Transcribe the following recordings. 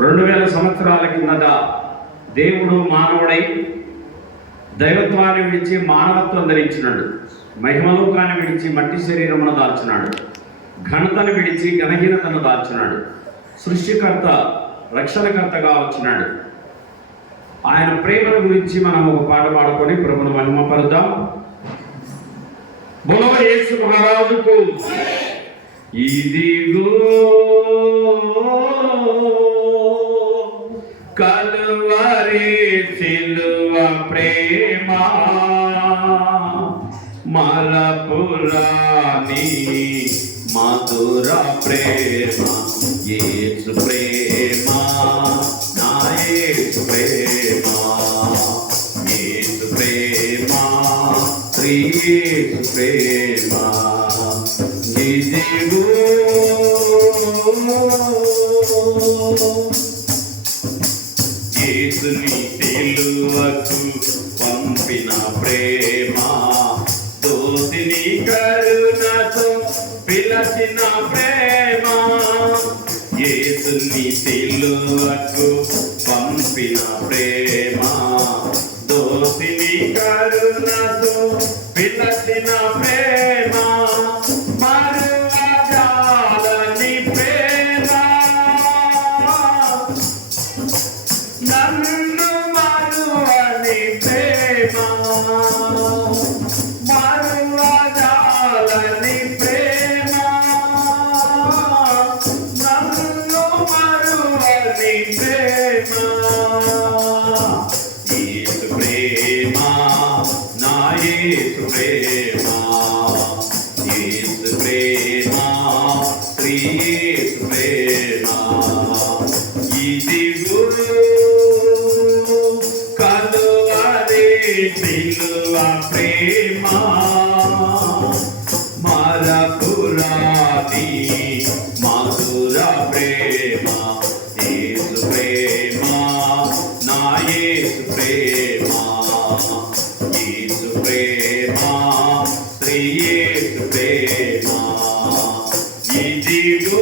2000 సంవత్సరాల కిందట దేవుడు మానవుడై దైవత్వాన్ని విడిచి మానవత్వం ధరించినాడు. మహిమలోకాన్ని విడిచి మట్టి శరీరమును దాల్చినాడు. ఘనతను విడిచి ఘనహీనతను దాల్చినాడు. సృష్టికర్త రక్షణకర్తగా వచ్చినాడు. ఆయన ప్రేమను గురించి మనం ఒక పాట పాడుకొని ప్రభువును మహిమపరుద్దాం. బోలో యేసు మహారాజుకు. ఇదిగో కలువరి సిలువ ప్రేమ మరపురాని మధుర ప్రేమ, యేసు ప్రేమ, నా యేసు ప్రేమ, యేసు ప్రేమ, శ్రీ యేసు ప్రేమ. ఇదిగో యేసుని సిలువకు పంపిన ప్రేమ, దోసిని కరుణతో పిలచిన ప్రేమ, యేసుని సిలువకు పంపిన ప్రేమ, దోసిని కరుణతో పిలచిన ప్రేమ, మరువజాలని ప్రేమ, నన్ను మరువని ప్రేమ, మరువజాలని ప్రేమ, నన్ను మరువని ప్రేమ. యేసు ప్రేమ, నా యేసు ప్రేమ, యేసు ప్రేమ, శ్రీ యేసు ప్రేమ. ఇదిగో కలువరి సిలువ ప్రేమ మరపురాని మధుర ప్రేమ, యేసు ప్రేమ, నా యేసు ప్రేమ, యేసు ప్రేమ, శ్రీ యేసు ప్రేమ. ఇదిగో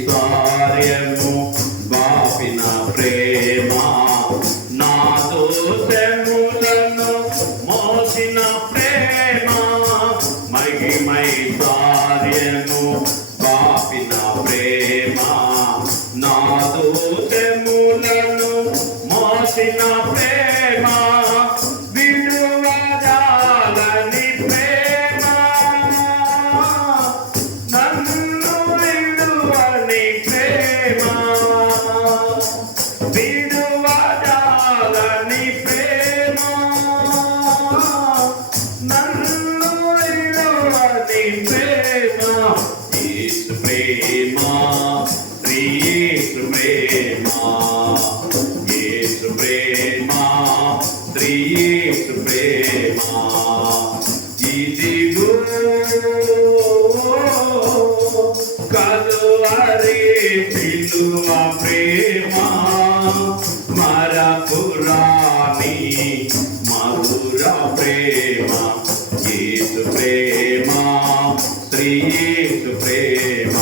మహిమైశ్వర్యము బాపిన ప్రేమ, నా దోషములను మోసిన ప్రేమ, మహిమైశ్వర్యము బాపిన ప్రేమ, నా దోషములను మోసిన ప్రేమ, విడువజాలని ప్రేమ, నన్ను విడువని ప్రేమ, విడువజాలని ప్రేమ, నన్ను విడువని ప్రేమ. యేసు ప్రేమ, శ్రీ యేసు ప్రేమ, యేసు ప్రేమ, శ్రీ యేసు ప్రేమ. ఇదిగో కలువరి సిలువ ప్రేమ మరపురాని మధుర ప్రేమ, యేసు ప్రేమ, శ్రీ యేసు ప్రేమ,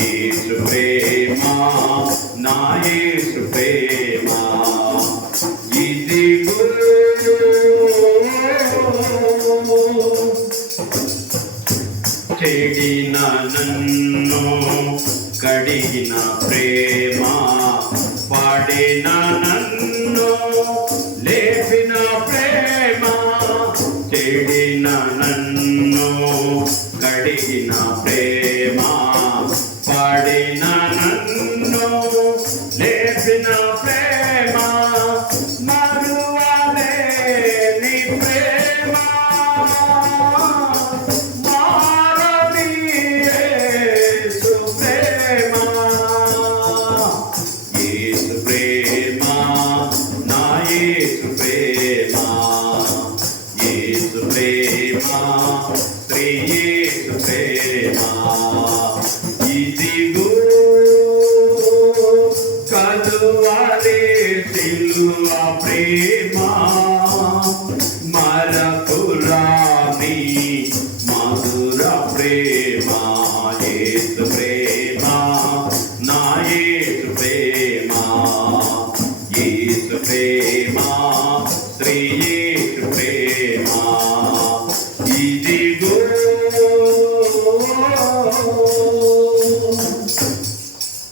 యేసు ప్రేమ, నా యేసు ప్రేమ. ఇదిగో చెడిన నన్ను కడిగిన ప్రేమ, పాడిన నన్ను లేపిన ప్రేమ, చెడిన నన్ను కడిగిన ప్రేమ, పాడిన నన్ను లేపిన ప్రేమ, మరువలేని ప్రేమ, మారని యేసు ప్రేమ, యేసు ప్రేమ, నా యేసు ప్రేమ, యేసు ప్రేమ, శ్రీ యేసు ప్రేమ. ఇదిగో కలువరి సిలువ ప్రేమ మరపురాని మధుర ప్రేమ యేసు ప్రేమ నా యేసు ప్రేమ యేసు ప్రేమ శ్రీ యేసు ప్రేమ ఇదిగో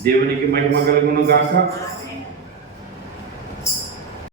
దేవునికి మహిమ కలుగును గాక.